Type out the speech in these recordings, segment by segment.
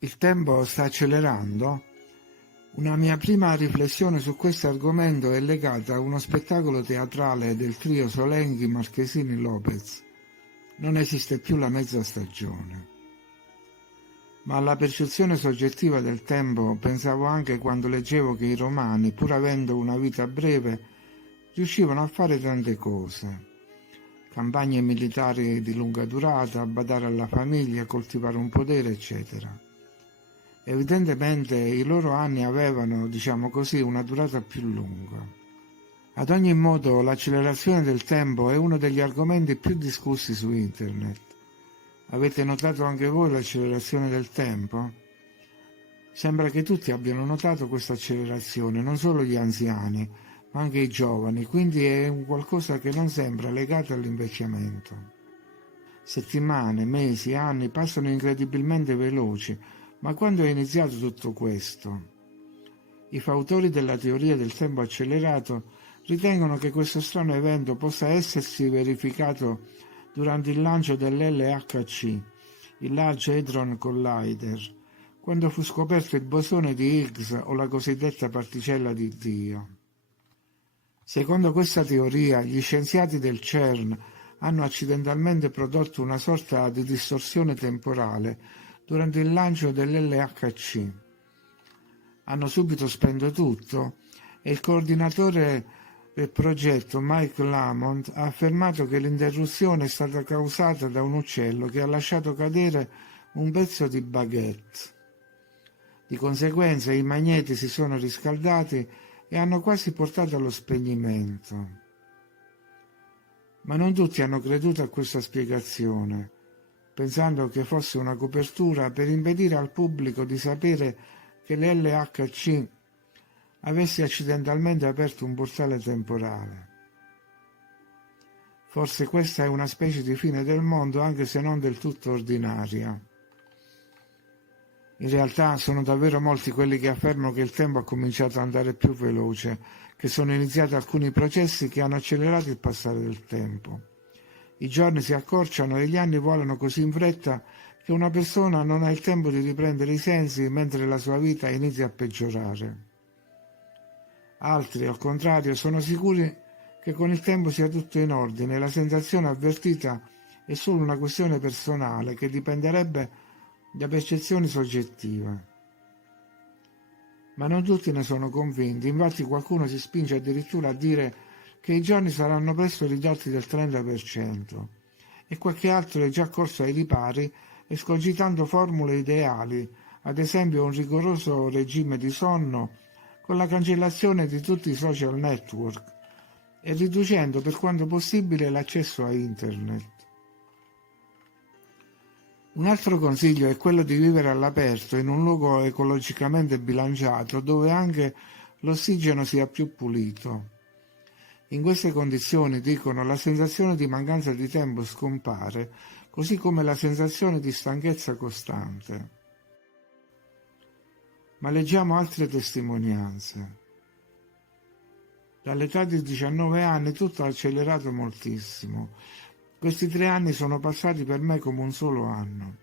Il tempo sta accelerando? Una mia prima riflessione su questo argomento è legata a uno spettacolo teatrale del trio Solenghi Marchesini Lopez. Non esiste più la mezza stagione. Ma alla percezione soggettiva del tempo pensavo anche quando leggevo che i romani, pur avendo una vita breve, riuscivano a fare tante cose. Campagne militari di lunga durata, badare alla famiglia, coltivare un podere, eccetera. Evidentemente i loro anni avevano, diciamo così, una durata più lunga. Ad ogni modo, l'accelerazione del tempo è uno degli argomenti più discussi su internet. Avete notato anche voi l'accelerazione del tempo? Sembra che tutti abbiano notato questa accelerazione, non solo gli anziani, ma anche i giovani, quindi è un qualcosa che non sembra legato all'invecchiamento. Settimane, mesi, anni passano incredibilmente veloci, ma quando è iniziato tutto questo? I fautori della teoria del tempo accelerato ritengono che questo strano evento possa essersi verificato durante il lancio dell'LHC, il Large Hadron Collider, quando fu scoperto il bosone di Higgs o la cosiddetta particella di Dio. Secondo questa teoria, gli scienziati del CERN hanno accidentalmente prodotto una sorta di distorsione temporale durante il lancio dell'LHC. Hanno subito spento tutto e il coordinatore del progetto, Mike Lamont, ha affermato che l'interruzione è stata causata da un uccello che ha lasciato cadere un pezzo di baguette. Di conseguenza i magneti si sono riscaldati e hanno quasi portato allo spegnimento. Ma non tutti hanno creduto a questa spiegazione, pensando che fosse una copertura per impedire al pubblico di sapere che l'LHC avesse accidentalmente aperto un portale temporale. Forse questa è una specie di fine del mondo, anche se non del tutto ordinaria. In realtà sono davvero molti quelli che affermano che il tempo ha cominciato ad andare più veloce, che sono iniziati alcuni processi che hanno accelerato il passare del tempo. I giorni si accorciano e gli anni volano così in fretta che una persona non ha il tempo di riprendere i sensi mentre la sua vita inizia a peggiorare. Altri, al contrario, sono sicuri che con il tempo sia tutto in ordine e la sensazione avvertita è solo una questione personale che dipenderebbe da percezioni soggettive. Ma non tutti ne sono convinti, infatti qualcuno si spinge addirittura a dire che i giorni saranno presto ridotti del 30% e qualche altro è già corso ai ripari escogitando formule ideali, ad esempio un rigoroso regime di sonno con la cancellazione di tutti i social network e riducendo per quanto possibile l'accesso a internet. Un altro consiglio è quello di vivere all'aperto in un luogo ecologicamente bilanciato dove anche l'ossigeno sia più pulito. In queste condizioni, dicono, la sensazione di mancanza di tempo scompare, così come la sensazione di stanchezza costante. Ma leggiamo altre testimonianze. Dall'età di 19 anni tutto ha accelerato moltissimo. Questi 3 anni sono passati per me come un solo anno.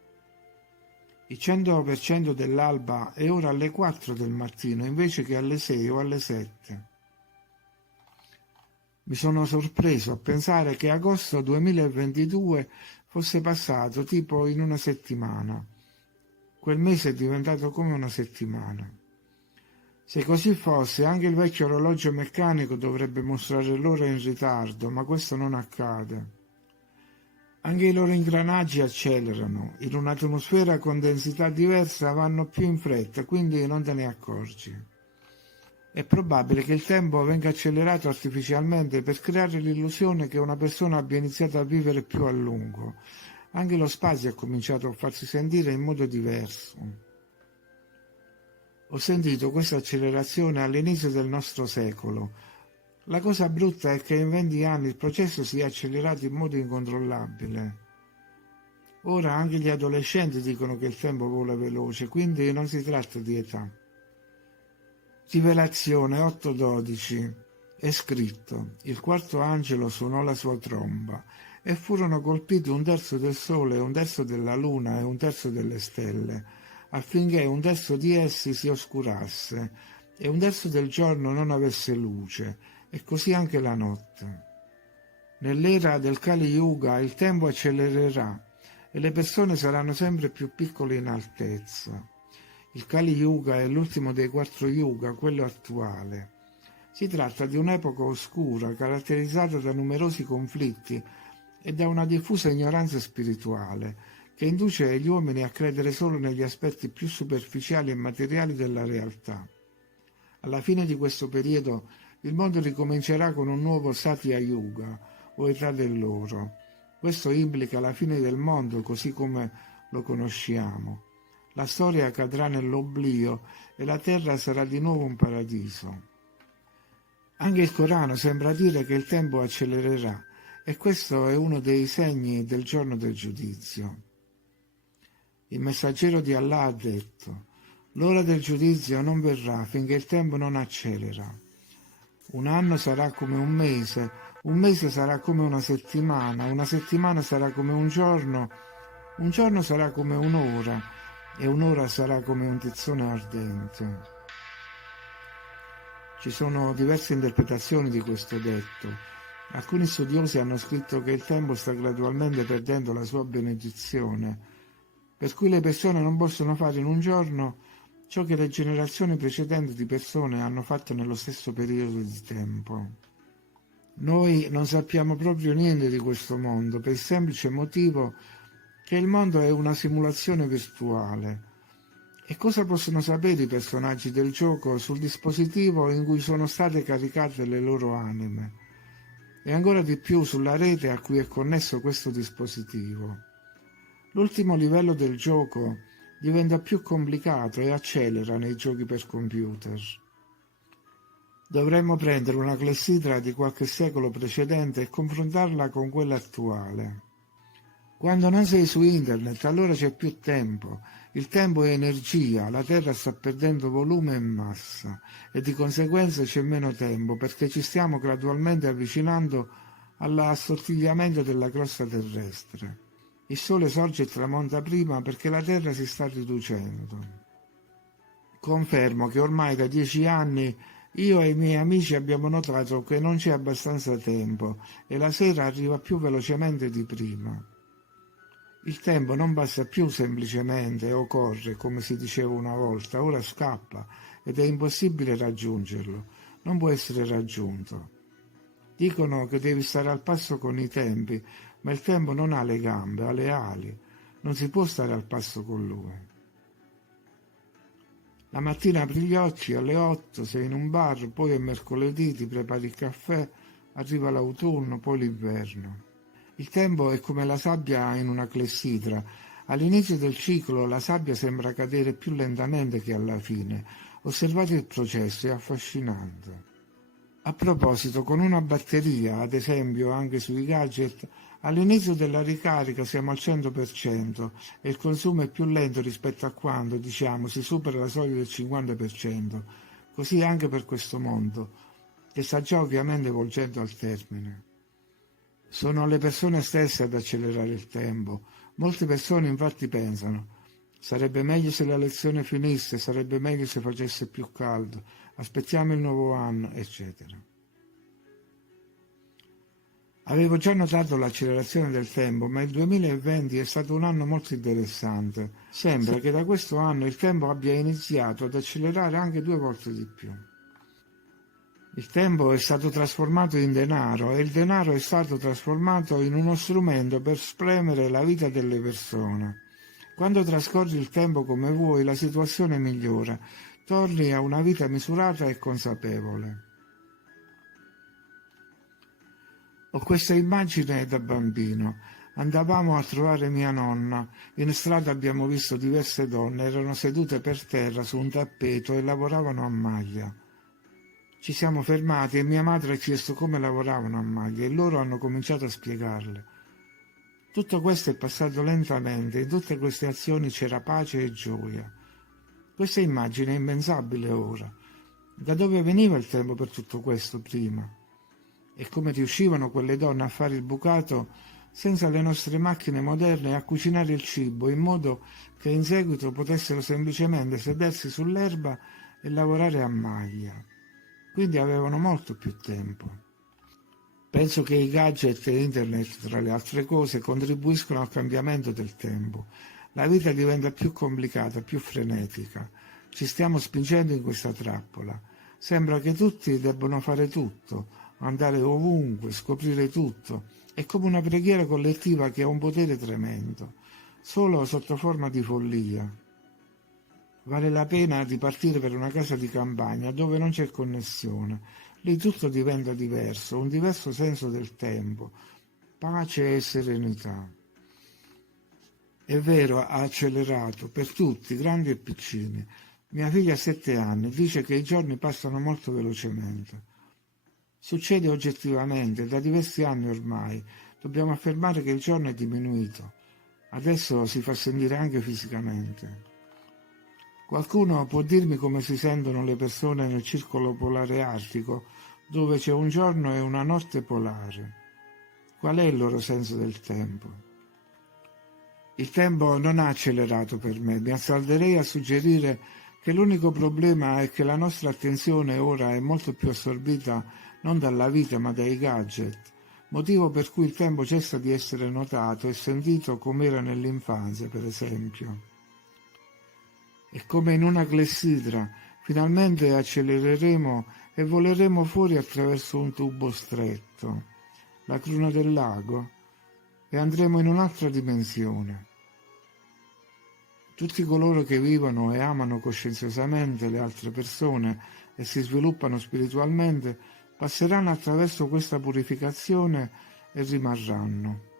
Il 100% dell'alba è ora alle 4 del mattino invece che alle 6 o alle 7. Mi sono sorpreso a pensare che agosto 2022 fosse passato tipo in una settimana. Quel mese è diventato come una settimana. Se così fosse, anche il vecchio orologio meccanico dovrebbe mostrare l'ora in ritardo, ma questo non accade. Anche i loro ingranaggi accelerano, in un'atmosfera con densità diversa vanno più in fretta, quindi non te ne accorgi. È probabile che il tempo venga accelerato artificialmente per creare l'illusione che una persona abbia iniziato a vivere più a lungo. Anche lo spazio ha cominciato a farsi sentire in modo diverso. Ho sentito questa accelerazione all'inizio del nostro secolo. La cosa brutta è che in 20 anni il processo si è accelerato in modo incontrollabile. Ora anche gli adolescenti dicono che il tempo vola veloce, quindi non si tratta di età. Rivelazione 8:12 è scritto: il quarto angelo suonò la sua tromba e furono colpiti 1/3 del sole, 1/3 della luna e 1/3 delle stelle, affinché un terzo di essi si oscurasse e un terzo del giorno non avesse luce, e così anche la notte. Nell'era del Kali Yuga il tempo accelererà e le persone saranno sempre più piccole in altezza. Il Kali Yuga è l'ultimo dei 4 yuga, quello attuale. Si tratta di un'epoca oscura, caratterizzata da numerosi conflitti e da una diffusa ignoranza spirituale, che induce gli uomini a credere solo negli aspetti più superficiali e materiali della realtà. Alla fine di questo periodo il mondo ricomincerà con un nuovo Satya Yuga, o età dell'oro. Questo implica la fine del mondo così come lo conosciamo. La storia cadrà nell'oblio e la terra sarà di nuovo un paradiso. Anche il Corano sembra dire che il tempo accelererà, e questo è uno dei segni del giorno del giudizio. Il messaggero di Allah ha detto: l'ora del giudizio non verrà finché il tempo non accelera. Un anno sarà come un mese sarà come una settimana sarà come un giorno sarà come un'ora, e un'ora sarà come un tizzone ardente. Ci sono diverse interpretazioni di questo detto. Alcuni studiosi hanno scritto che il tempo sta gradualmente perdendo la sua benedizione, per cui le persone non possono fare in un giorno ciò che le generazioni precedenti di persone hanno fatto nello stesso periodo di tempo. Noi non sappiamo proprio niente di questo mondo, per il semplice motivo che il mondo è una simulazione virtuale. E cosa possono sapere i personaggi del gioco sul dispositivo in cui sono state caricate le loro anime? E ancora di più sulla rete a cui è connesso questo dispositivo. L'ultimo livello del gioco diventa più complicato e accelera nei giochi per computer. Dovremmo prendere una clessidra di qualche secolo precedente e confrontarla con quella attuale. Quando non sei su internet, allora c'è più tempo. Il tempo è energia, la Terra sta perdendo volume e massa, e di conseguenza c'è meno tempo, perché ci stiamo gradualmente avvicinando all'assottigliamento della crosta terrestre. Il Sole sorge e tramonta prima perché la Terra si sta riducendo. Confermo che ormai da 10 anni io e i miei amici abbiamo notato che non c'è abbastanza tempo e la sera arriva più velocemente di prima. Il tempo non passa più semplicemente o corre, come si diceva una volta, ora scappa ed è impossibile raggiungerlo, non può essere raggiunto. Dicono che devi stare al passo con i tempi, ma il tempo non ha le gambe, ha le ali, non si può stare al passo con lui. La mattina apri gli occhi alle 8, sei in un bar, poi è mercoledì, ti prepari il caffè, arriva l'autunno, poi l'inverno. Il tempo è come la sabbia in una clessidra. All'inizio del ciclo la sabbia sembra cadere più lentamente che alla fine. Osservate il processo, è affascinante. A proposito, con una batteria, ad esempio anche sui gadget, all'inizio della ricarica siamo al 100% e il consumo è più lento rispetto a quando, diciamo, si supera la soglia del 50%. Così anche per questo mondo, che sta già ovviamente volgendo al termine. Sono le persone stesse ad accelerare il tempo. Molte persone infatti pensano: sarebbe meglio se la lezione finisse, sarebbe meglio se facesse più caldo, aspettiamo il nuovo anno, eccetera. Avevo già notato l'accelerazione del tempo, ma il 2020 è stato un anno molto interessante. Sembra che da questo anno il tempo abbia iniziato ad accelerare anche 2 volte di più. Il tempo è stato trasformato in denaro e il denaro è stato trasformato in uno strumento per spremere la vita delle persone. Quando trascorri il tempo come vuoi, la situazione migliora, torni a una vita misurata e consapevole. Ho questa immagine da bambino. Andavamo a trovare mia nonna. In strada abbiamo visto diverse donne, erano sedute per terra su un tappeto e lavoravano a maglia. Ci siamo fermati e mia madre ha chiesto come lavoravano a maglia e loro hanno cominciato a spiegarle. Tutto questo è passato lentamente, in tutte queste azioni c'era pace e gioia. Questa immagine è impensabile ora. Da dove veniva il tempo per tutto questo prima? E come riuscivano quelle donne a fare il bucato senza le nostre macchine moderne, a cucinare il cibo in modo che in seguito potessero semplicemente sedersi sull'erba e lavorare a maglia. Quindi avevano molto più tempo. Penso che i gadget e internet, tra le altre cose, contribuiscono al cambiamento del tempo. La vita diventa più complicata, più frenetica. Ci stiamo spingendo in questa trappola. Sembra che tutti debbano fare tutto, andare ovunque, scoprire tutto. È come una preghiera collettiva che ha un potere tremendo, solo sotto forma di follia. Vale la pena di partire per una casa di campagna dove non c'è connessione. Lì tutto diventa diverso, un diverso senso del tempo, pace e serenità. È vero, ha accelerato per tutti, grandi e piccini. Mia figlia ha 7 anni, dice che i giorni passano molto velocemente. Succede oggettivamente, da diversi anni ormai. Dobbiamo affermare che il giorno è diminuito. Adesso si fa sentire anche fisicamente. Qualcuno può dirmi come si sentono le persone nel circolo polare artico, dove c'è un giorno e una notte polare? Qual è il loro senso del tempo? Il tempo non ha accelerato per me, mi azzarderei a suggerire che l'unico problema è che la nostra attenzione ora è molto più assorbita non dalla vita ma dai gadget, motivo per cui il tempo cessa di essere notato e sentito come era nell'infanzia, per esempio. È come in una clessidra, finalmente accelereremo e voleremo fuori attraverso un tubo stretto, la cruna del lago, e andremo in un'altra dimensione. Tutti coloro che vivono e amano coscienziosamente le altre persone e si sviluppano spiritualmente passeranno attraverso questa purificazione e rimarranno.